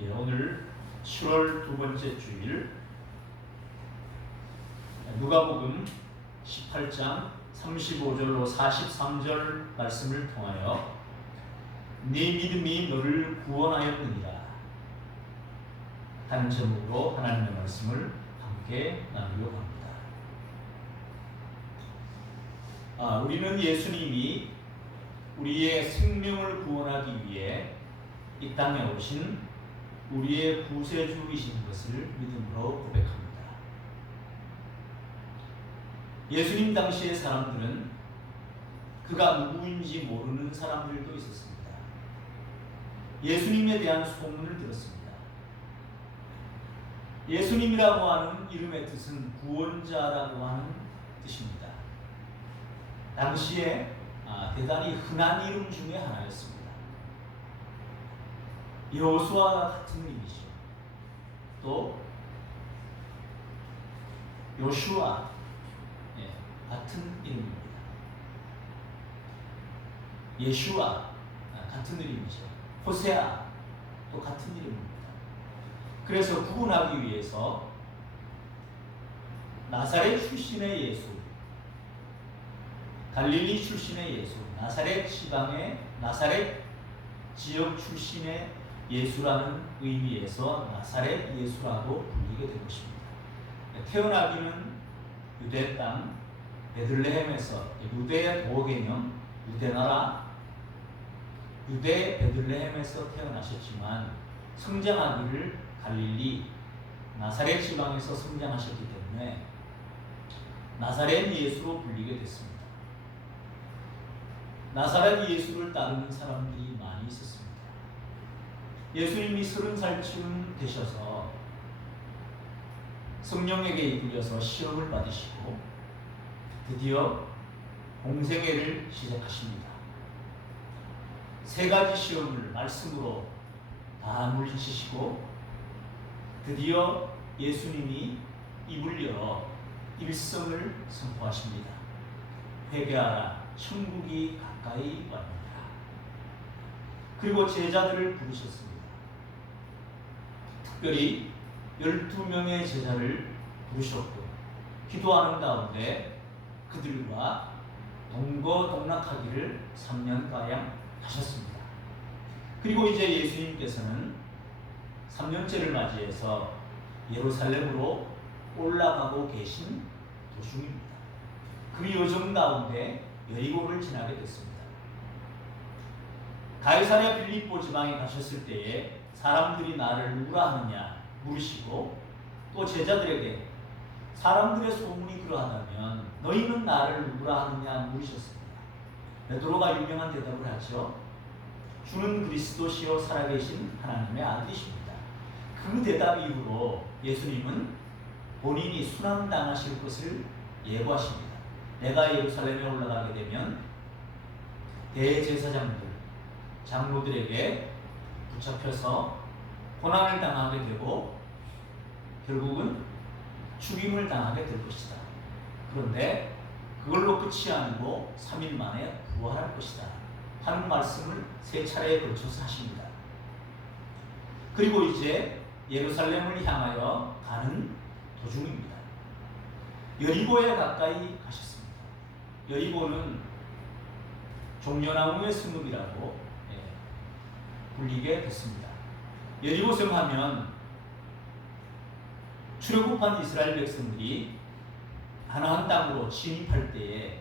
오늘 7월 두 번째 주일 누가복음 18장 35절로 43절 말씀을 통하여 네 믿음이 너를 구원하였느니라 하는 제목으로 하나님의 말씀을 함께 나누려고 합니다. 우리는 예수님이 우리의 생명을 구원하기 위해 이 땅에 오신 우리의 구세주이신 것을 믿음으로 고백합니다. 예수님 당시의 사람들은 그가 누구인지 모르는 사람들도 있었습니다. 예수님에 대한 소문을 들었습니다. 예수님이라고 하는 이름의 뜻은 구원자라고 하는 뜻입니다. 당시에 대단히 흔한 이름 중에 하나였습니다. 여호수아와 같은 이름이죠. 또 요슈아 같은 이름입니다. 예슈아 같은 이름이죠. 호세아 또 같은 이름입니다. 그래서 구분하기 위해서 나사렛 출신의 예수, 갈릴리 출신의 예수, 나사렛 지방의 나사렛 지역 출신의 예수라는 의미에서 나사렛 예수라고 불리게 된 것입니다. 태어나기는 유대 땅 베들레헴에서, 유대의 도개념, 유대나라, 유대 베들레헴에서 태어나셨지만 성장하기를 갈릴리 나사렛 지방에서 성장하셨기 때문에 나사렛 예수로 불리게 됐습니다. 나사렛 예수를 따르는 사람들이 많이 있었습니다. 예수님이 30살쯤 되셔서 성령에게 이끌려서 시험을 받으시고 드디어 공생애를 시작하십니다. 3가지 시험을 말씀으로 다 물리치시고 드디어 예수님이 입을 열어 일성을 선포하십니다. 회개하라, 천국이 가까이 왔느니라. 그리고 제자들을 부르셨습니다. 특별히 12명의 제자를 부르셨고 기도하는 가운데 그들과 동거동락하기를 3년가량 하셨습니다. 그리고 이제 예수님께서는 3년째를 맞이해서 예루살렘으로 올라가고 계신 도중입니다. 그 여정 가운데 여리고를 지나게 됐습니다. 가이사랴 빌립보 지방에 가셨을 때에 사람들이 나를 누구라 하느냐 물으시고 또 제자들에게 사람들의 소문이 그러하다면 너희는 나를 누구라 하느냐 물으셨습니다. 베드로가 유명한 대답을 하죠. 주는 그리스도시요 살아계신 하나님의 아들이십니다. 그 대답 이후로 예수님은 본인이 순환당하실 것을 예고하십니다. 내가 예루살렘에 올라가게 되면 대제사장들, 장로들에게 붙잡혀서 고난을 당하게 되고 결국은 죽임을 당하게 될 것이다. 그런데 그걸로 끝이 아니고 3일 만에 부활할 것이다 하는 말씀을 3차례에 걸쳐서 하십니다. 그리고 이제 예루살렘을 향하여 가는 도중입니다. 여리고에 가까이 가셨습니다. 여리고는 종려나무의 스물이라고 불리게 됐습니다. 여리고성 하면 출애굽한 이스라엘 백성들이 가나안 땅으로 진입할 때에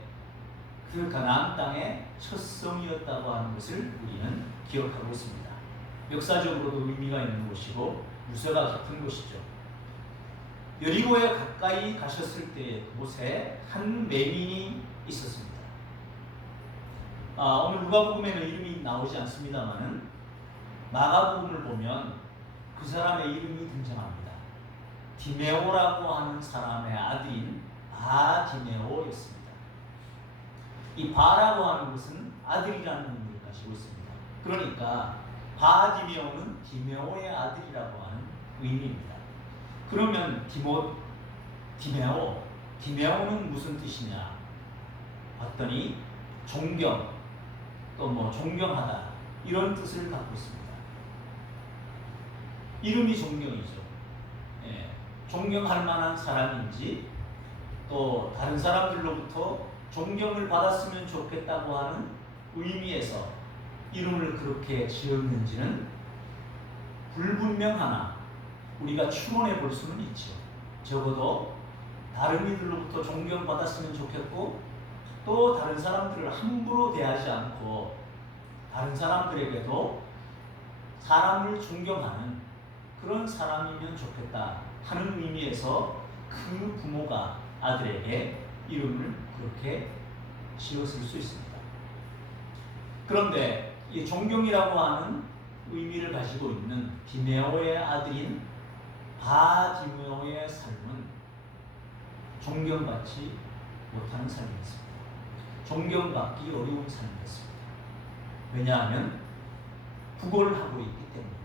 그 가나안 땅의 첫 성이었다고 하는 것을 우리는 기억하고 있습니다. 역사적으로도 의미가 있는 곳이고 유서가 깊은 곳이죠. 여리고에 가까이 가셨을 때 그곳에 한 맹인이 있었습니다. 오늘 누가복음에는 이름이 나오지 않습니다만은 마가복음을 보면 그 사람의 이름이 등장합니다. 디메오라고 하는 사람의 아들인 바디메오였습니다. 이 바라고 하는 것은 아들이라는 의미를 가지고 있습니다. 그러니까 바디메오는 디메오의 아들이라고 하는 의미입니다. 그러면 디메오는 무슨 뜻이냐 봤더니 존경, 또 존경하다 이런 뜻을 갖고 있습니다. 이름이 존경이죠. 존경할 만한 사람인지 또 다른 사람들로부터 존경을 받았으면 좋겠다고 하는 의미에서 이름을 그렇게 지었는지는 불분명하나 우리가 추론해 볼 수는 있죠. 적어도 다른 이들로부터 존경받았으면 좋겠고 또 다른 사람들을 함부로 대하지 않고 다른 사람들에게도 사람을 존경하는 그런 사람이면 좋겠다 하는 의미에서 그 부모가 아들에게 이름을 그렇게 지었을 수 있습니다. 그런데 이 존경이라고 하는 의미를 가지고 있는 디메오의 아들인 바디메오의 삶은 존경받지 못하는 삶이었습니다. 존경받기 어려운 삶이었습니다. 왜냐하면 구걸하고 있기 때문입니다.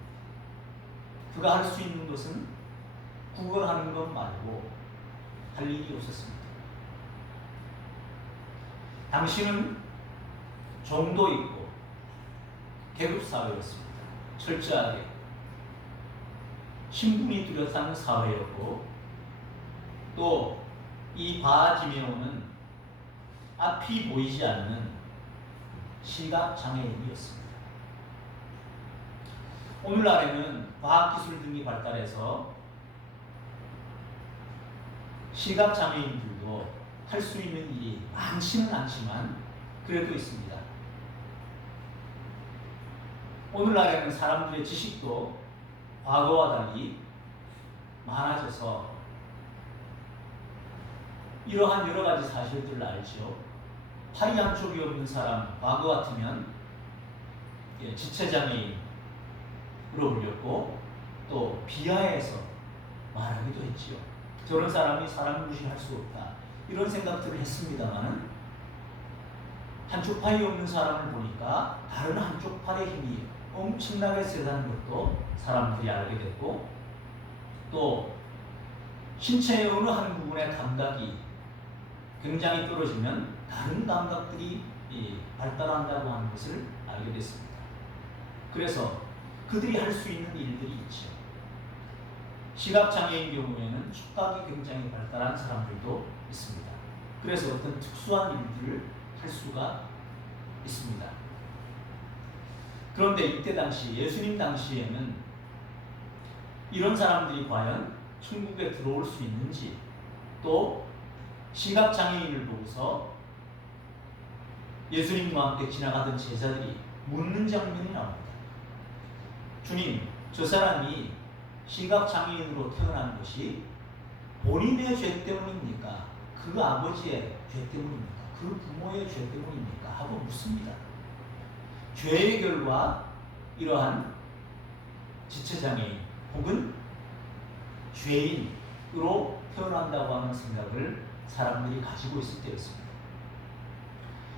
그가 할 수 있는 것은 구걸하는 것 말고 할 일이 없었습니다. 당신은 정도 있고 계급 사회였습니다. 철저하게 신분이 뚜렷한 사회였고 또 이 바디메오는 앞이 보이지 않는 시각장애인이었습니다. 오늘날에는 과학기술 등이 발달해서 시각장애인들도 할 수 있는 일이 많지는 않지만 그래도 있습니다. 오늘날에는 사람들의 지식도 과거와 달리 많아져서 이러한 여러 가지 사실들을 알죠. 팔이 한쪽이 없는 사람, 과거 같으면 지체장애인으로 불렸고 또 비하해서 말하기도 했지요. 저런 사람이 사람을 무시할 수 없다. 이런 생각들을 했습니다만 한쪽 팔이 없는 사람을 보니까 다른 한쪽 팔의 힘이 엄청나게 세다는 것도 사람들이 알게 됐고 또 신체의 어느 한 부분의 감각이 굉장히 떨어지면 다른 감각들이 발달한다고 하는 것을 알게 됐습니다. 그래서 그들이 할 수 있는 일들이 있죠. 시각장애인 경우에는 촉각이 굉장히 발달한 사람들도 있습니다. 그래서 어떤 특수한 일들을 할 수가 있습니다. 그런데 이때 당시 예수님 당시에는 이런 사람들이 과연 천국에 들어올 수 있는지 또 시각장애인을 보고서 예수님과 함께 지나가던 제자들이 묻는 장면이 나옵니다. 주님, 저 사람이 시각장애인으로 태어난 것이 본인의 죄 때문입니까? 그 아버지의 죄 때문입니까? 그 부모의 죄 때문입니까? 하고 묻습니다. 죄의 결과 이러한 지체장애인 혹은 죄인으로 태어난다고 하는 생각을 사람들이 가지고 있을 때였습니다.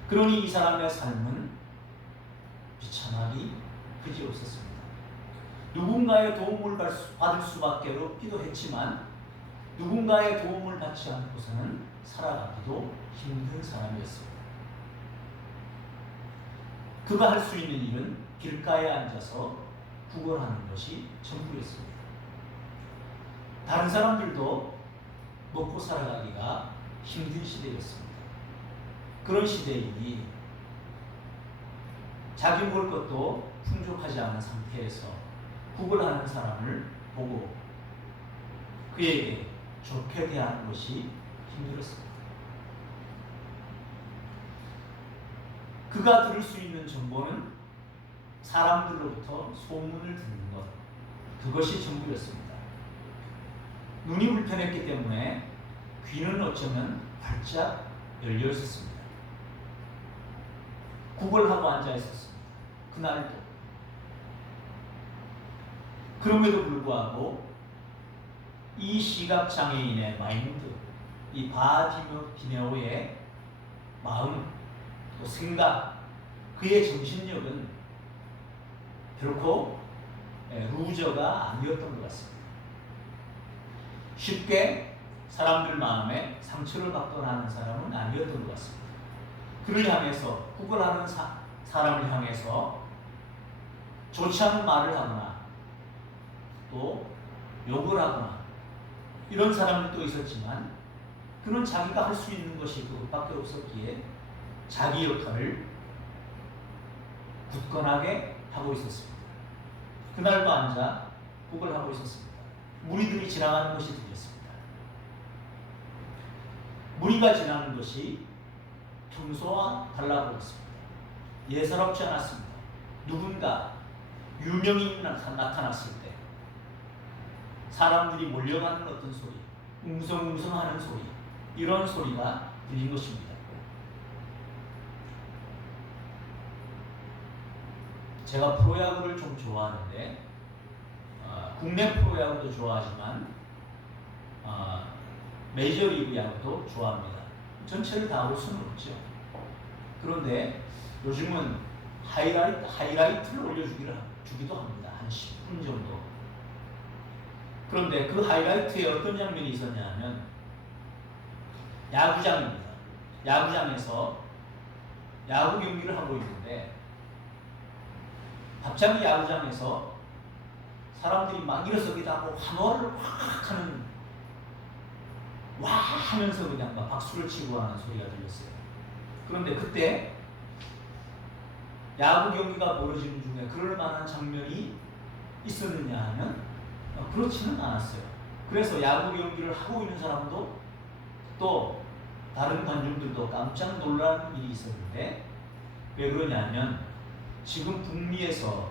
그러니 이 사람의 삶은 비참하기 그지없었습니다. 누군가의 도움을 받을 수밖에 없기도 했지만 누군가의 도움을 받지 않고서는 살아가기도 힘든 사람이었습니다. 그가 할 수 있는 일은 길가에 앉아서 구걸하는 것이 전부였습니다. 다른 사람들도 먹고 살아가기가 힘든 시대였습니다. 그런 시대이니 자기 먹을 것도 풍족하지 않은 상태에서 구걸하는 사람을 보고 그에게 좋게 대하는 것이 힘들었습니다. 그가 들을 수 있는 정보는 사람들로부터 소문을 듣는 것, 그것이 전부였습니다. 눈이 불편했기 때문에 귀는 어쩌면 활짝 열려 있었습니다. 구걸하고 앉아 있었습니다. 그날도. 그럼에도 불구하고 이 시각장애인의 마인드, 이 바디메오의 마음, 또 생각, 그의 정신력은 결코 루저가 아니었던 것 같습니다. 쉽게 사람들 마음에 상처를 받거나 하는 사람은 아니었던 것 같습니다. 그를 향해서, 구걸하는 사람을 향해서 좋지 않은 말을 하거나 또 욕을 하거나 이런 사람들도 있었지만 그는 자기가 할 수 있는 것이 그것밖에 없었기에 자기 역할을 굳건하게 하고 있었습니다. 그날도 앉아 국을 하고 있었습니다. 무리들이 지나가는 것이 들렸습니다. 무리가 지나는 것이 평소와 달라 보였습니다. 예사롭지 않았습니다. 누군가 유명인이 나타났을 때 사람들이 몰려가는 어떤 소리, 웅성웅성하는 소리, 이런 소리가 들린 것입니다. 제가 프로야구를 좀 좋아하는데 국내 프로야구도 좋아하지만 메이저리그 야구도 좋아합니다. 전체를 다 볼 수는 없죠. 그런데 요즘은 하이라이트를 올려주기도 합니다. 한 10분 정도. 그런데 그 하이라이트에 어떤 장면이 있었냐면 야구장입니다. 야구장에서 야구 경기를 하고 있는데 갑자기 야구장에서 사람들이 막 일어서기도 환호를 확 하는 와 하면서 그냥 막 박수를 치고 하는 소리가 들렸어요. 그런데 그때 야구 경기가 벌어지는 중에 그럴 만한 장면이 있었느냐 하면 그렇지는 않았어요. 그래서 야구 경기를 하고 있는 사람도 또 다른 관중들도 깜짝 놀라는 일이 있었는데 왜 그러냐면 지금 북미에서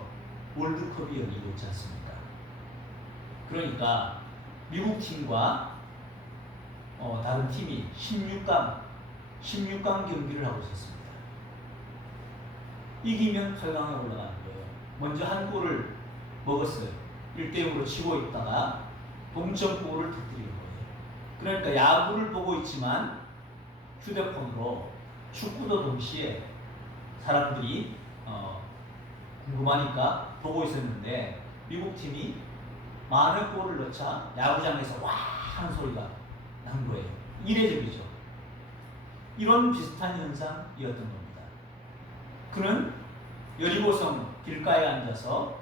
월드컵이 열리고 있지 않습니까? 그러니까 미국 팀과 다른 팀이 16강 경기를 하고 있었습니다. 이기면 8강에 올라가는 거예요. 먼저 한 골을 먹었어요. 1대0으로 치고 있다가 동점골을 터뜨리는 거예요. 그러니까 야구를 보고 있지만 휴대폰으로 축구도 동시에 사람들이 궁금하니까 보고 있었는데 미국 팀이 많은 골을 넣자 야구장에서 와 하는 소리가 난 거예요. 이례적이죠. 이런 비슷한 현상이었던 겁니다. 그는 여리고성 길가에 앉아서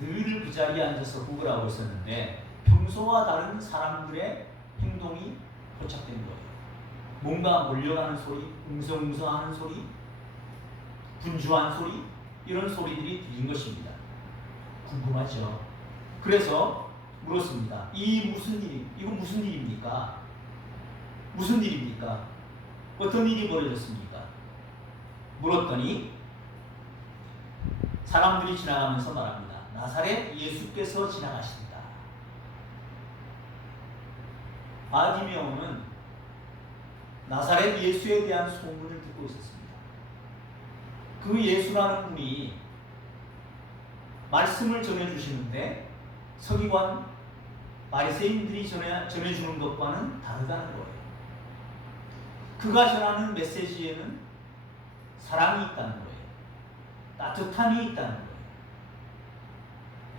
늘 그 자리에 앉아서 국을 하고 있었는데 평소와 다른 사람들의 행동이 포착된 거예요. 뭔가 몰려가는 소리, 웅성웅성하는 소리, 분주한 소리, 이런 소리들이 들린 것입니다. 궁금하죠? 그래서 물었습니다. 이거 무슨 일입니까? 무슨 일입니까? 어떤 일이 벌어졌습니까? 물었더니 사람들이 지나가면서 말합니다. 나사렛 예수께서 지나가신다. 바디메오는 나사렛 예수에 대한 소문을 듣고 있었습니다. 그 예수라는 분이 말씀을 전해주시는데 서기관 바리새인들이 전해주는 것과는 다르다는 거예요. 그가 전하는 메시지에는 사랑이 있다는 거예요. 따뜻함이 있다는 거예요.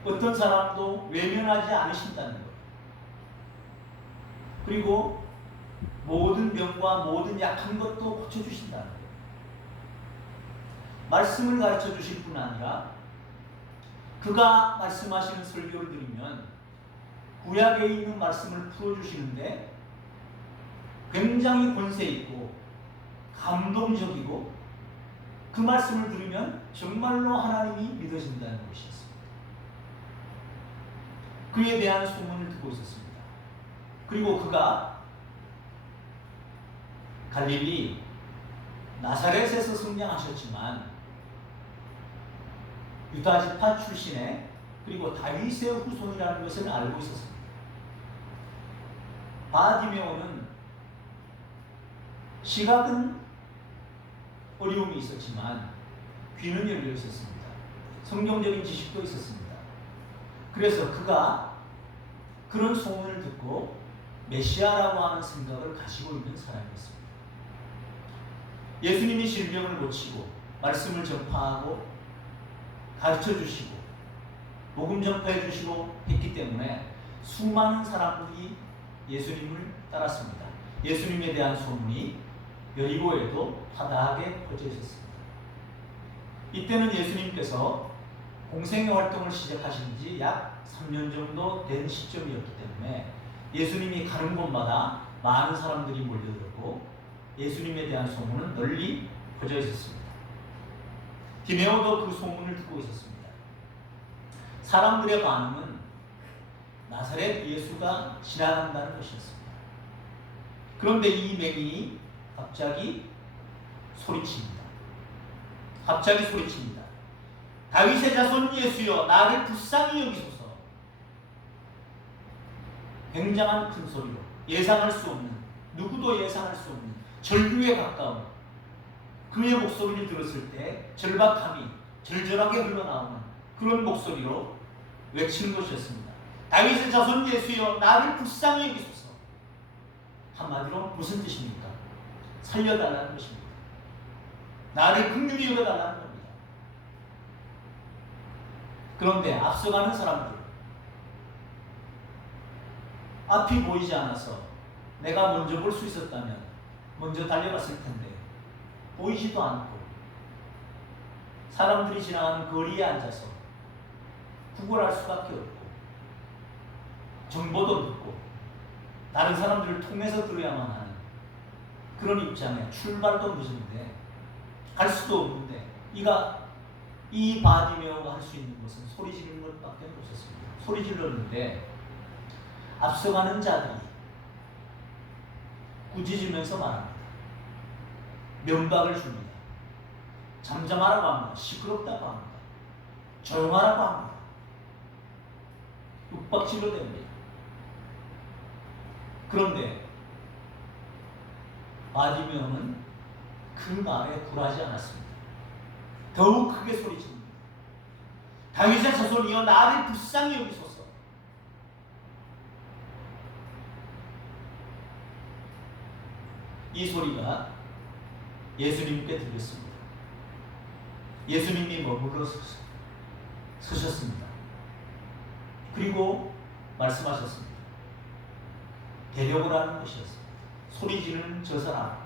어떤 사람도 외면하지 않으신다는 거예요. 그리고 모든 병과 모든 약한 것도 고쳐주신다는 거예요. 말씀을 가르쳐 주실 뿐 아니라 그가 말씀하시는 설교를 들으면 구약에 있는 말씀을 풀어주시는데 굉장히 권세 있고 감동적이고 그 말씀을 들으면 정말로 하나님이 믿어진다는 것이었습니다. 그에 대한 소문을 듣고 있었습니다. 그리고 그가 갈릴리 나사렛에서 성장하셨지만 유다 지파 출신의 그리고 다윗의 후손이라는 것을 알고 있었습니다. 바디메오는 시각은 어려움이 있었지만 귀는 열려 있었습니다. 성경적인 지식도 있었습니다. 그래서 그가 그런 소문을 듣고 메시아라고 하는 생각을 가지고 있는 사람이었습니다. 예수님이 질병을 고치고 말씀을 전파하고 가르쳐 주시고 복음 전파해 주시고 했기 때문에 수많은 사람들이 예수님을 따랐습니다. 예수님에 대한 소문이 여리고에도 화다하게 퍼져 있었습니다. 이때는 예수님께서 공생의 활동을 시작하신 지 약 3년 정도 된 시점이었기 때문에 예수님이 가는 곳마다 많은 사람들이 몰려들고 예수님에 대한 소문은 널리 퍼져 있었습니다. 디메오도 그 소문을 듣고 있었습니다. 사람들의 반응은 나사렛 예수가 지나간다는 것이었습니다. 그런데 이 맹인이 갑자기 소리칩니다. 갑자기 소리칩니다. 다윗의 자손 예수여, 나를 불쌍히 여기소서. 굉장한 큰 소리로, 예상할 수 없는, 누구도 예상할 수 없는 절규에 가까운 그의 목소리를 들었을 때 절박함이 절절하게 흘러나오는 그런 목소리로 외치는 것이었습니다. 다윗의 자손 예수여, 나를 불쌍히 여기소서. 한마디로 무슨 뜻입니까? 살려달라는 것입니다. 나를 긍휼히 여겨달라는 겁니다. 그런데 앞서가는 사람들, 앞이 보이지 않아서 내가 먼저 볼 수 있었다면 먼저 달려갔을 텐데 보이지도 않고 사람들이 지나가는 거리에 앉아서 구걸할 수밖에 없고 정보도 듣고 다른 사람들을 통해서 들어야만 하는 그런 입장에 출발도 늦은데 갈 수도 없는데 이 바디메오가 할 수 있는 것은 소리 지르는 것밖에 없었습니다. 소리 질렀는데 앞서가는 자들이 꾸짖으면서 말합니다. 면박을 줍니다. 잠잠하라고 합니다. 시끄럽다고 합니다. 조용하라고 합니다. 윽박질러 댑니다. 그런데 바디메오는 그 말에 굴하지 않았습니다. 더욱 크게 소리칩니다. 다윗의 자손이여, 나를 불쌍히 여기소서. 이 소리가 예수님께 들렸습니다. 예수님이 머물러 서셨습니다. 그리고 말씀하셨습니다. 데려오라는 것이었습니다. 소리 지르는 저 사람,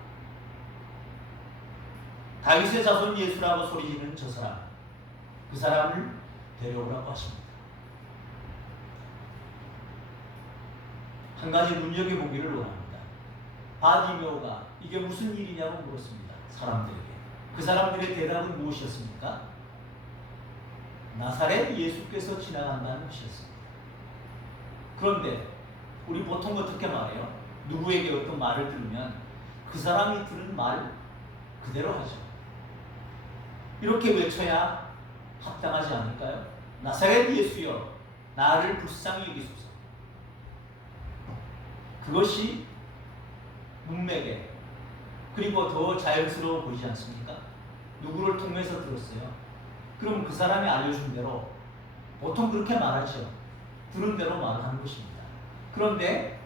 다윗의 자손 예수라고 소리 지르는 저 사람, 그 사람을 데려오라고 하십니다. 한 가지 눈여겨보기를 원합니다. 바디메오가 이게 무슨 일이냐고 물었습니다. 사람들에게. 그 사람들의 대답은 무엇이었습니까? 나사렛 예수께서 지나간다는 것이었습니다. 그런데 우리 보통 어떻게 말해요? 누구에게 어떤 말을 들으면 그 사람이 들은 말 그대로 하죠. 이렇게 외쳐야 합당하지 않을까요? 나사렛 예수여, 나를 불쌍히 여기소서. 그것이 문맥에 그리고 더 자연스러워 보이지 않습니까? 누구를 통해서 들었어요. 그럼 그 사람이 알려준 대로 보통 그렇게 말하죠. 들은 대로 말하는 것입니다. 그런데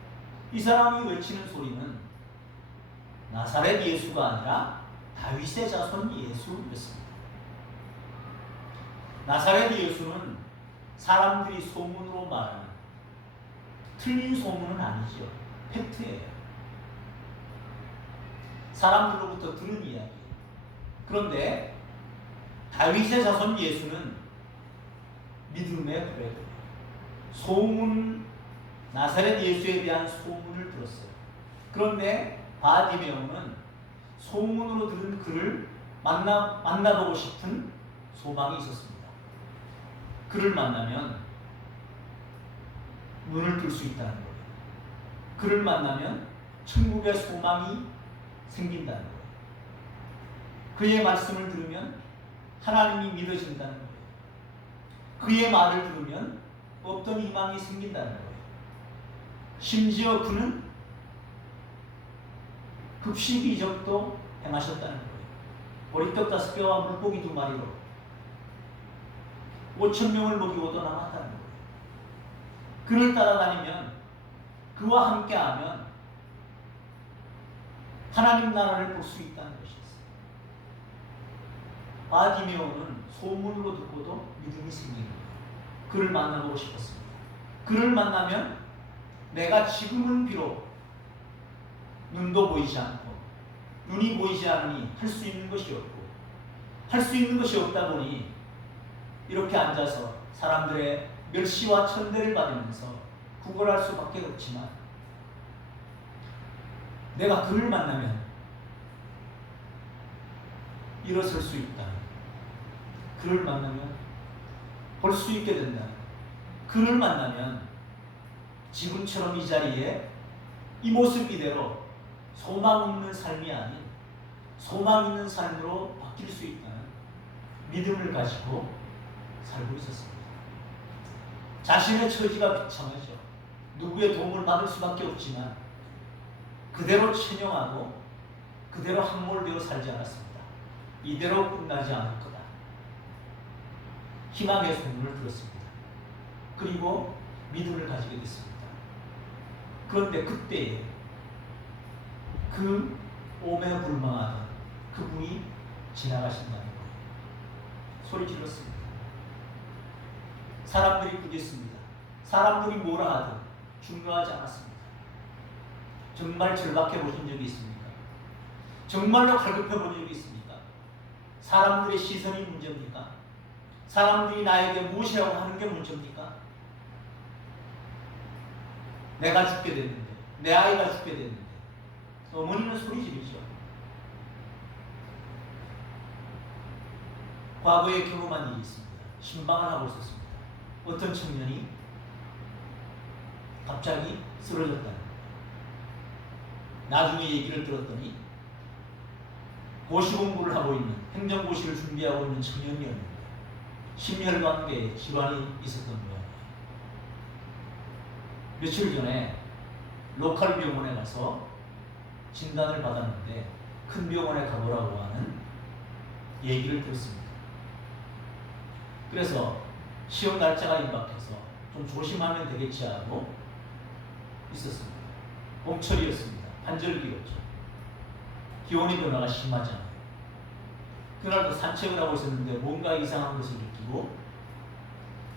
이 사람이 외치는 소리는 나사렛 예수가 아니라 다윗의 자손 예수였습니다. 나사렛 예수는 사람들이 소문으로 말하는 틀린 소문은 아니죠. 팩트예요. 사람들로부터 들은 이야기. 그런데 다윗의 자손 예수는 믿음의 고백을, 소문, 나사렛 예수에 대한 소문을 들었어요. 그런데 바디메오는 소문으로 들은 그를 만나보고 싶은 소망이 있었습니다. 그를 만나면 눈을 뜰 수 있다는 거예요. 그를 만나면 천국의 소망이 생긴다는 거예요. 그의 말씀을 들으면 하나님이 믿어진다는 거예요. 그의 말을 들으면 없던 희망이 생긴다는 거예요. 심지어 그는 급식 이적도 행하셨다는 거예요. 보리떡 5개와 물고기 2마리로 5,000명을 먹이고도 남았다는 거예요. 그를 따라다니면, 그와 함께하면 하나님 나라를 볼 수 있다는 것이었어요. 바디메오는 소문으로 듣고도 믿음이 생기는 거예요. 그를 만나보고 싶었습니다. 그를 만나면 내가 지금은 비록 눈도 보이지 않고 눈이 보이지 않으니 할 수 있는 것이 없고 할 수 있는 것이 없다 보니 이렇게 앉아서 사람들의 멸시와 천대를 받으면서 구걸할 수밖에 없지만 내가 그를 만나면 일어설 수 있다. 그를 만나면 볼 수 있게 된다. 그를 만나면 지금처럼 이 자리에 이 모습 이대로 소망 있는 삶이 아닌 소망 있는 삶으로 바뀔 수 있다는 믿음을 가지고 살고 있었습니다. 자신의 처지가 비참하죠. 누구의 도움을 받을 수밖에 없지만 그대로 천영하고 그대로 함몰되어 살지 않았습니다. 이대로 끝나지 않을 거다. 희망의 소문을 들었습니다. 그리고 믿음을 가지게 됐습니다. 그런데 그때에 그 오매불망하던 그분이 지나가신다는 거예요. 소리 질렀습니다. 사람들이 그랬습니다. 사람들이 뭐라 하든 중요하지 않았습니다. 정말 절박해 보신 적이 있습니까? 정말로 갈급해 본 적이 있습니까? 사람들의 시선이 문제입니까? 사람들이 나에게 무엇이라고 하는 게 문제입니까? 내가 죽게 됐는데, 내 아이가 죽게 됐는데 어머니는 소리 지르죠. 과거에 경험한 일이 있습니다. 신방을 하고 있었습니다. 어떤 청년이 갑자기 쓰러졌다는 거예요. 나중에 얘기를 들었더니 고시 공부를 하고 있는, 행정고시를 준비하고 있는 청년이었는데 심혈관계에 질환이 있었던 모양이에요. 며칠 전에 로컬 병원에 가서 진단을 받았는데 큰 병원에 가보라고 하는 얘기를 들었습니다. 그래서 시험 날짜가 임박해서 좀 조심하면 되겠지 하고 있었습니다. 봄철이었습니다. 환절기였죠. 기온의 변화가 심하잖아요. 그날도 산책을 하고 있었는데 뭔가 이상한 것을 느끼고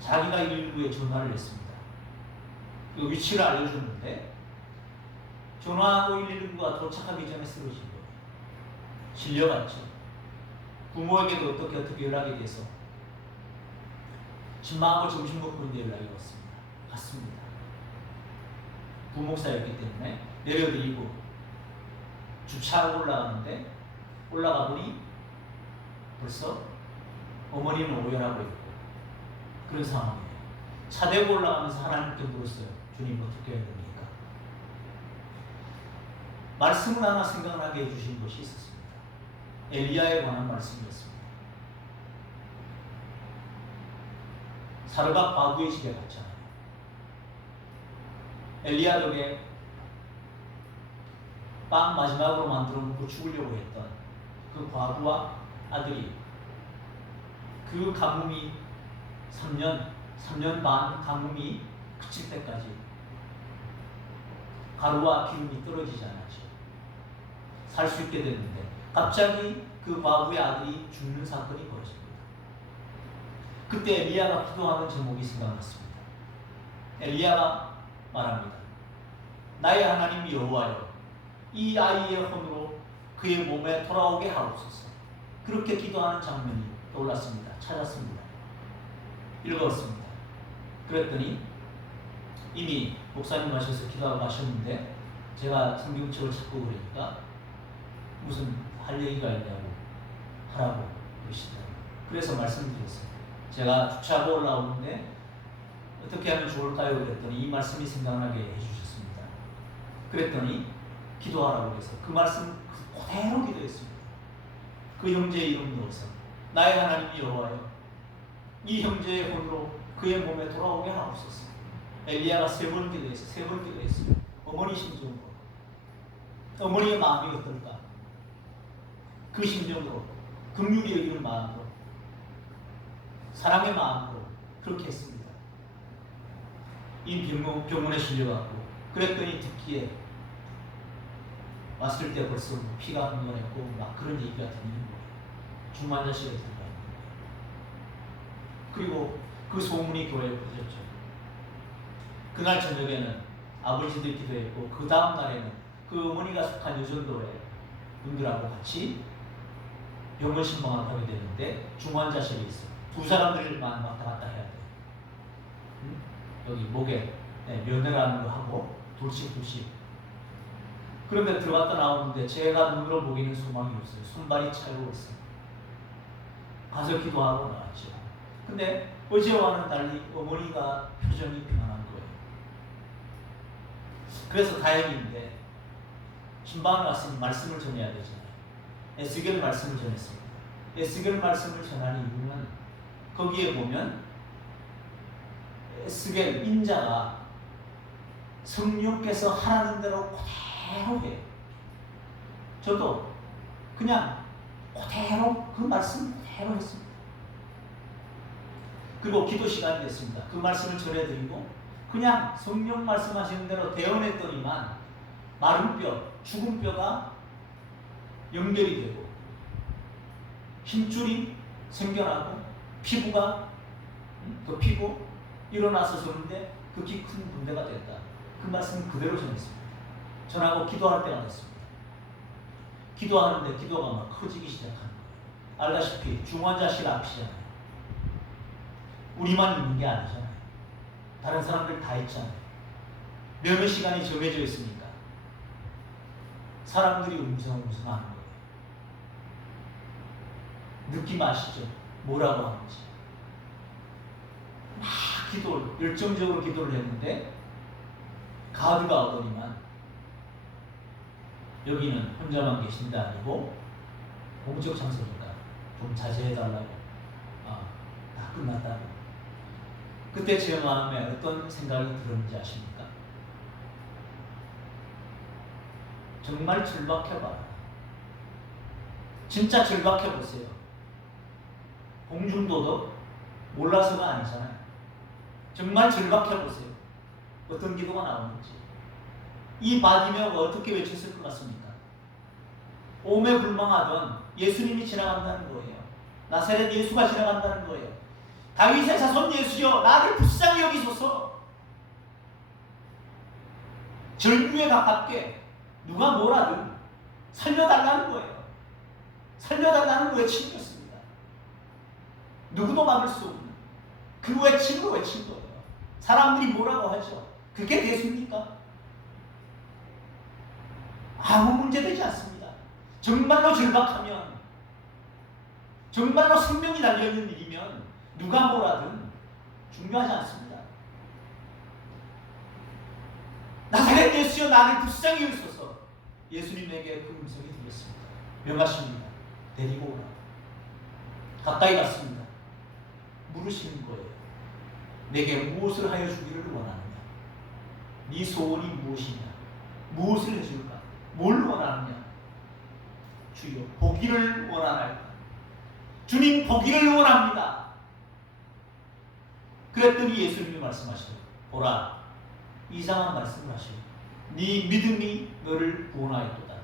자기가 119에 전화를 했습니다. 그 위치를 알려줬는데 전화하고 119가 도착하기 전에 쓰러진 거예요. 실려갔죠. 부모에게도 어떻게 연락이 돼서 집마하고 점심 먹고 있는데 연락이 왔습니다. 갔습니다. 부목사였기 때문에 내려드리고 주차하고 올라가는데 올라가 보니 벌써 어머니는 오열하고 있고 그런 상황이에요. 차 대고 올라가면서 하나님께 물었어요. 주님 어떻게 해야 됩니까? 말씀을 하나 생각나게 해주신 것이 있었습니다. 엘리야에 관한 말씀이었습니다. 사르밧 과부의 집에 갔잖아요. 엘리야 덕에 빵 마지막으로 만들어 먹고 죽으려고 했던 그 과부와 아들이 그 가뭄이 3년 반 가뭄이 그칠 때까지 가루와 기름이 떨어지지 않았죠. 살 수 있게 됐는데 갑자기 그 과부의 아들이 죽는 사건이 벌어집니다. 그때 엘리야가 기도하는 제목이 생각났습니다. 엘리야가 말합니다. 나의 하나님 여호와여, 이 아이의 혼으로 그의 몸에 돌아오게 하옵소서. 그렇게 기도하는 장면이 떠올랐습니다. 찾았습니다. 읽었습니다. 그랬더니 이미 목사님 하셔서 기도하고 가셨는데 제가 성경책을 찾고 그러니까 무슨 할 얘기가 있냐고 하라고 그러시더라고요. 그래서 말씀드렸어요. 제가 주차하고 올라오는데 어떻게 하면 좋을까요? 그랬더니 이 말씀이 생각나게 해주셨습니다. 그랬더니 기도하라고 해서 그 말씀 그대로 기도했습니다. 그 형제의 이름 넣어서 나의 하나님 여호와여, 이 형제의 혼으로 그의 몸에 돌아오게 하옵소서. 엘리야가 3번 기도했어요. 3번 기도했어요. 어머니 심정으로. 어머니의 마음이 어떨까? 그 심정으로, 긍휼히 여기는 마음으로, 사랑의 마음으로 그렇게 했습니다. 이 병원에 실려갔고 그랬더니 듣기에 왔을 때 벌써 피가 흥건했고 막 그런 얘기가 들리는 거예요. 중환자실에 들어가 있는 거예요. 그리고 그 소문이 교회에 퍼졌죠. 그날 저녁에는 아버지들 기도했고 그 다음 날에는 그 어머니가 속한 여전도회 분들하고 같이 병원 신방을 하게 되는데 중환자실에 있어요. 두 사람들만 왔다 갔다 해야 돼. 응? 여기 목에 면회라는 거 하고 둘씩. 그런데 들어갔다 나오는데 제가 눈으로 보기는 소망이 없어요. 손발이 차고 있어요. 가서 기도하고 나왔죠. 근데 어제와는 달리 어머니가 표정이 변한 거예요. 그래서 다행인데 신방을 왔으니 말씀을 전해야 되잖아요. 에스겔 말씀을 전했습니다. 에스겔 말씀을 전하는 이유는 거기에 보면 에스겔 인자가 성령께서 하라는 대로 그대로 해요. 저도 그냥 그대로 그 말씀 그대로 했습니다. 그리고 기도 시간이 됐습니다. 그 말씀을 전해드리고 그냥 성령 말씀하시는 대로 대언했더니만 마른 뼈, 죽은 뼈가 연결이 되고 힘줄이 생겨나고 피부가 덮이고 일어나서 서는데 극히 큰 문제가 됐다. 그 말씀을 그대로 전했습니다. 전하고 기도할 때가 됐습니다. 기도하는데 기도가 막 커지기 시작하는 거예요. 알다시피 중환자실 앞이잖아요. 우리만 있는 게 아니잖아요. 다른 사람들 다 있잖아요. 면회 시간이 정해져 있으니까 사람들이 웅성하는 거예요. 느낌 아시죠? 뭐라고 하는지. 막 열정적으로 기도를 했는데 가드가 오더니만 여기는 혼자만 계신 게 아니고 공적 장소니까 좀 자제해달라고. 다 끝났다고. 그때 제 마음에 어떤 생각이 들었는지 아십니까? 정말 절박해봐라. 진짜 절박해보세요. 공중도덕 몰라서가 아니잖아요. 정말 절박해보세요. 어떤 기도가 나오는지. 이 바디메오가 어떻게 외쳤을 것 같습니까? 오매불망하던 예수님이 지나간다는 거예요. 나사렛 예수가 지나간다는 거예요. 다윗의 자손 예수여 나를 불쌍히 여기소서. 절규에 가깝게 누가 뭐라든 살려달라는 거예요. 살려달라는 외침이었습니다. 누구도 막을 수 없는 그 외침으로 외친 거예요. 사람들이 뭐라고 하죠? 그게 대수입니까? 아무 문제되지 않습니다. 정말로 절박하면, 정말로 생명이 달려있는 일이면 누가 뭐라든 중요하지 않습니다. 나사렛 예수여 나를 불쌍히 여기소서. 예수님에게 그 음성이 들렸습니다. 명하십니다. 데리고 오라. 가까이 갔습니다. 물으시는 거예요. 내게 무엇을 하여 주기를 원하느냐? 네 소원이 무엇이냐? 무엇을 해줄까? 뭘 원하느냐? 주여 보기를 원하나이다. 주님 보기를 원합니다. 그랬더니 예수님이 말씀하시죠. 보라, 이상한 말씀을 하시고 네 믿음이 너를 구원하였도다.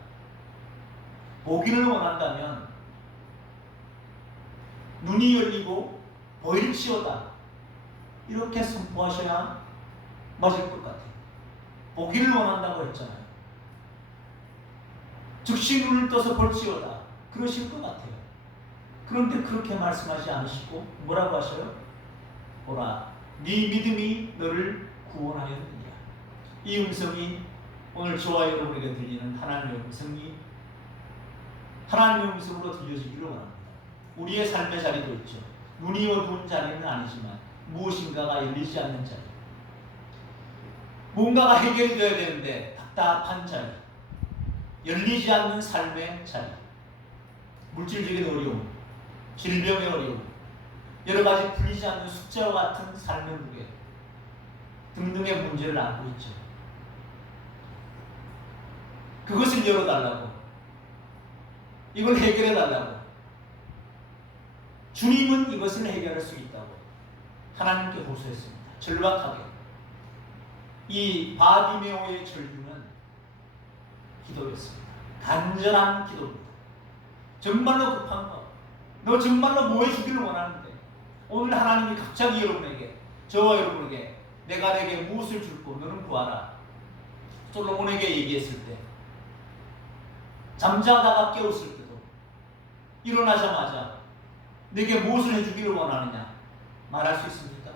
보기를 원한다면 눈이 열리고 보일지어다 이렇게 선포하셔야 맞을 것 같아요. 보기를 원한다고 했잖아요. 즉시 눈을 떠서 볼지어다 그러실 것 같아요. 그런데 그렇게 말씀하지 않으시고 뭐라고 하셔요? 보라, 네 믿음이 너를 구원하였느냐. 이 음성이 오늘 저와 여러분에게 들리는 하나님의 음성이 하나님의 음성으로 들려지기를 원합니다. 우리의 삶의 자리도 있죠. 눈이 어두운 자리는 아니지만 무엇인가가 열리지 않는 자리, 뭔가가 해결이 되어야 되는데 답답한 자리, 열리지 않는 삶의 자리, 물질적인 어려움, 질병의 어려움, 여러 가지 풀리지 않는 숙제와 같은 삶의 무게 등등의 문제를 안고 있죠. 그것을 열어달라고, 이걸 해결해달라고, 주님은 이것을 해결할 수 있다고 하나님께 호소했습니다. 절박하게. 이 바디메오의 절규는 기도였습니다. 간절한 기도입니다. 정말로 급한 것, 너 정말로 뭐 해주기를 원하는데 오늘 하나님이 갑자기 여러분에게, 저와 여러분에게 내가 내게 무엇을 줄고 너는 구하라 솔로몬에게 얘기했을 때, 잠자다가 깨웠을 때도 일어나자마자 내게 무엇을 해주기를 원하느냐, 말할 수 있습니까?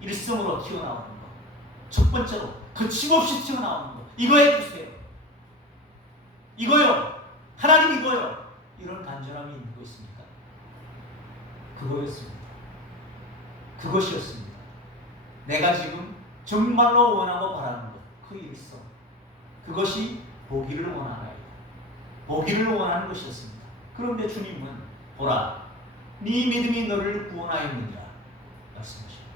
일성으로 튀어나오는 것. 첫 번째로 거침없이 튀어나오는 것. 이거 해주세요. 이거요. 하나님 이거요. 이런 간절함이 있는 거 있습니까? 그거였습니다. 그것이었습니다. 내가 지금 정말로 원하고 바라는 것. 그 일성. 그것이 보기를 원하나이다. 보기를 원하는 것이었습니다. 그런데 주님은 보라, 네 믿음이 너를 구원하였느니라 말씀하십니다.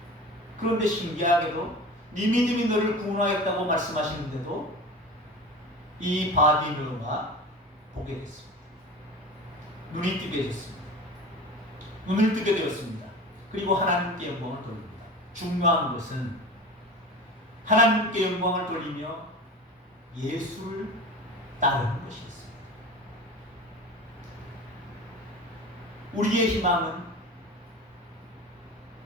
그런데 신기하게도 네 믿음이 너를 구원하였다고 말씀하시는데도 이 바디메오가 보게 됐습니다. 눈이 뜨게 됐습니다. 눈을 뜨게 되었습니다. 그리고 하나님께 영광을 돌립니다. 중요한 것은 하나님께 영광을 돌리며 예수를 따르는 것이었습니다. 우리의 희망은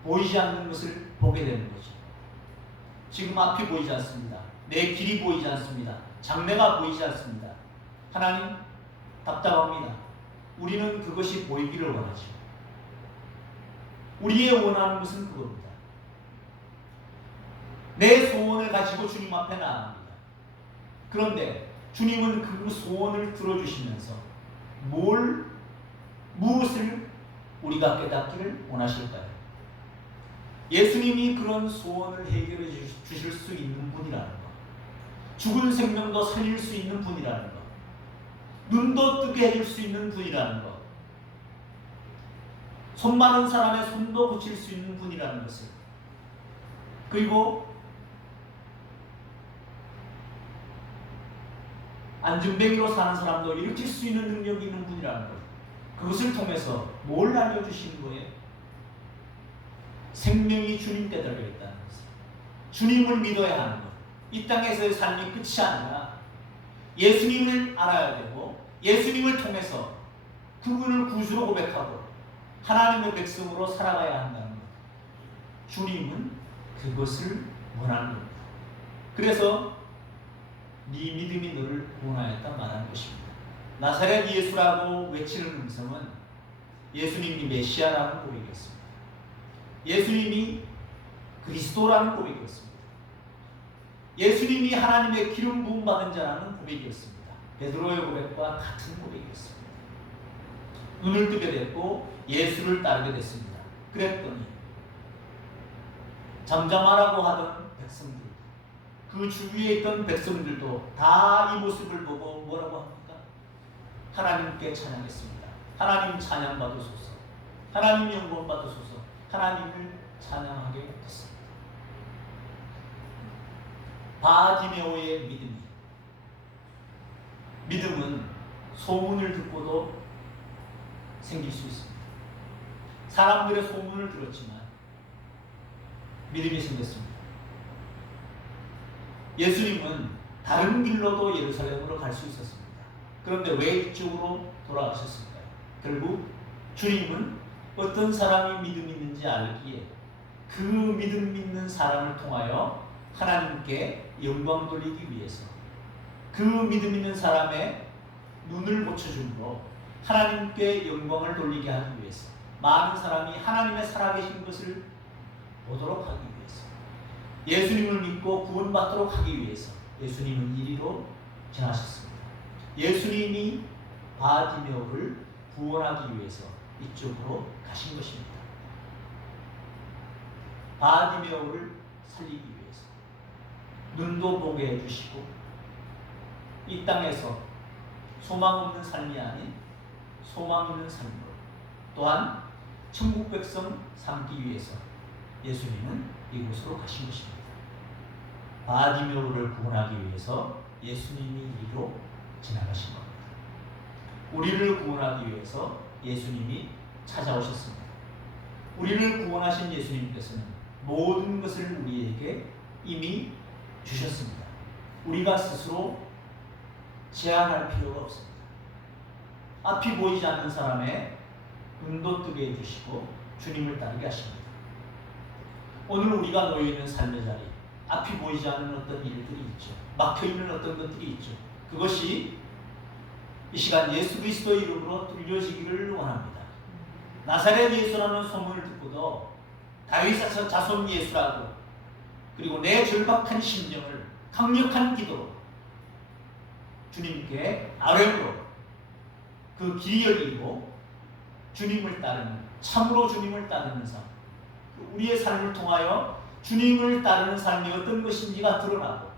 보이지 않는 것을 보게 되는 거죠. 지금 앞이 보이지 않습니다. 내 길이 보이지 않습니다. 장래가 보이지 않습니다. 하나님, 답답합니다. 우리는 그것이 보이기를 원하죠. 우리의 원하는 것은 그겁니다. 내 소원을 가지고 주님 앞에 나아갑니다. 그런데 주님은 그 소원을 들어주시면서 무엇을 우리가 깨닫기를 원하실까요? 예수님이 그런 소원을 해결해 주실 수 있는 분이라는 것, 죽은 생명도 살릴 수 있는 분이라는 것, 눈도 뜨게 해줄 수 있는 분이라는 것, 손 많은 사람의 손도 고칠 수 있는 분이라는 것을, 그리고 안전뱅이로 사는 사람도 일으킬 수 있는 능력이 있는 분이라는 것, 그것을 통해서 뭘 알려주시는 거예요? 생명이 주님께 달려있다는 것, 주님을 믿어야 하는 것. 이 땅에서의 삶이 끝이 아니라 예수님을 알아야 되고 예수님을 통해서 그분을 구주로 고백하고 하나님의 백성으로 살아가야 한다는 것. 주님은 그것을 원하는 겁니다. 그래서 네 믿음이 너를 구원하였다 말하는 것입니다. 나사렛 예수라고 외치는 음성은 예수님이 메시아라는 고백이었습니다. 예수님이 그리스도라는 고백이었습니다. 예수님이 하나님의 기름 부음 받은 자라는 고백이었습니다. 베드로의 고백과 같은 고백이었습니다. 눈을 뜨게 됐고 예수를 따르게 됐습니다. 그랬더니 잠잠하라고 하던 백성들, 그 주위에 있던 백성들도 다 이 모습을 보고 뭐라고 합니까? 하나님께 찬양했습니다. 하나님 찬양 받으소서. 하나님 영광 받으소서. 하나님을 찬양하게 됐습니다. 바디메오의 믿음은 소문을 듣고도 생길 수 있습니다. 사람들의 소문을 들었지만 믿음이 생겼습니다. 예수님은 다른 길로도 예루살렘으로 갈 수 있었습니다. 그런데 왜 이쪽으로 돌아가셨을까요? 결국 주님은 어떤 사람이 믿음이 있는지 알기에 그 믿음 믿는 사람을 통하여 하나님께 영광 돌리기 위해서, 그 믿음 있는 사람의 눈을 고쳐줌으로 하나님께 영광을 돌리게 하기 위해서, 많은 사람이 하나님의 살아계신 것을 보도록 하기 위해서, 예수님을 믿고 구원받도록 하기 위해서 예수님은 이리로 지나셨습니다. 예수님이 바디메오를 구원하기 위해서 이쪽으로 가신 것입니다. 바디메오를 살리기 위해서 눈도 보게 해주시고 이 땅에서 소망 없는 삶이 아닌 소망 있는 삶으로, 또한 천국 백성 삼기 위해서 예수님은 이곳으로 가신 것입니다. 바디메오를 구원하기 위해서 예수님이 이리로 지나가신 겁니다. 우리를 구원하기 위해서 예수님이 찾아오셨습니다. 우리를 구원하신 예수님께서는 모든 것을 우리에게 이미 주셨습니다. 우리가 스스로 제한할 필요가 없습니다. 앞이 보이지 않는 사람의 눈도 뜨게 해주시고 주님을 따르게 하십니다. 오늘 우리가 놓여있는 삶의 자리, 앞이 보이지 않는 어떤 일들이 있죠. 막혀있는 어떤 것들이 있죠. 그것이 이 시간 예수 그리스도의 이름으로 뚫려지기를 원합니다. 나사렛 예수라는 소문을 듣고도 다윗의 자손 예수라고, 그리고 내 절박한 심령을 강력한 기도로 주님께 아뢰므로 그 길이 열리고 주님을 따르는, 참으로 주님을 따르는 삶, 우리의 삶을 통하여 주님을 따르는 삶이 어떤 것인지가 드러나고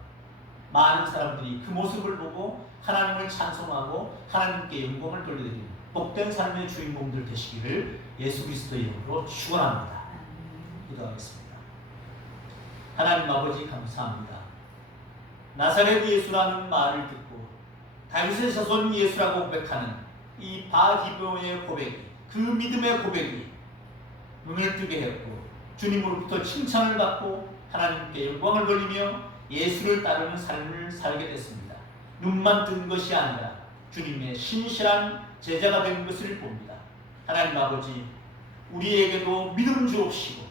많은 사람들이 그 모습을 보고 하나님을 찬송하고 하나님께 영광을 돌려드리는 복된 삶의 주인공들 되시기를 예수 그리스도의 이름으로 축원합니다. 기도하겠습니다. 하나님 아버지 감사합니다. 나사렛 예수라는 말을 듣고 다윗의 자손 예수라고 고백하는 이 바기브의 고백이, 그 믿음의 고백이 눈을 뜨게 했고 주님으로부터 칭찬을 받고 하나님께 영광을 돌리며 예수를 따르는 삶을 살게 됐습니다. 눈만 뜬 것이 아니라 주님의 신실한 제자가 된 것을 봅니다. 하나님 아버지, 우리에게도 믿음 주옵시고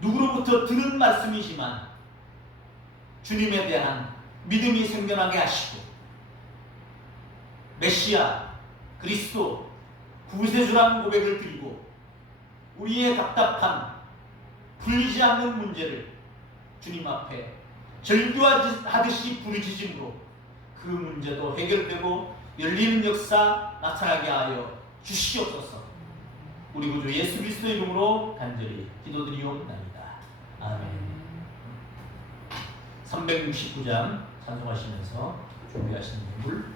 누구로부터 들은 말씀이지만 주님에 대한 믿음이 생겨나게 하시고 메시아, 그리스도, 구세주라는 고백을 드리고 우리의 답답한 풀리지 않는 문제를 주님 앞에 절규하듯이 부르짖음으로 그 문제도 해결되고 열리는 역사 나타나게 하여 주시옵소서. 우리 구주 예수 그리스도의 이름으로 간절히 기도드리옵나이다. 아멘. 369장 찬송하시면서 준비하시는 물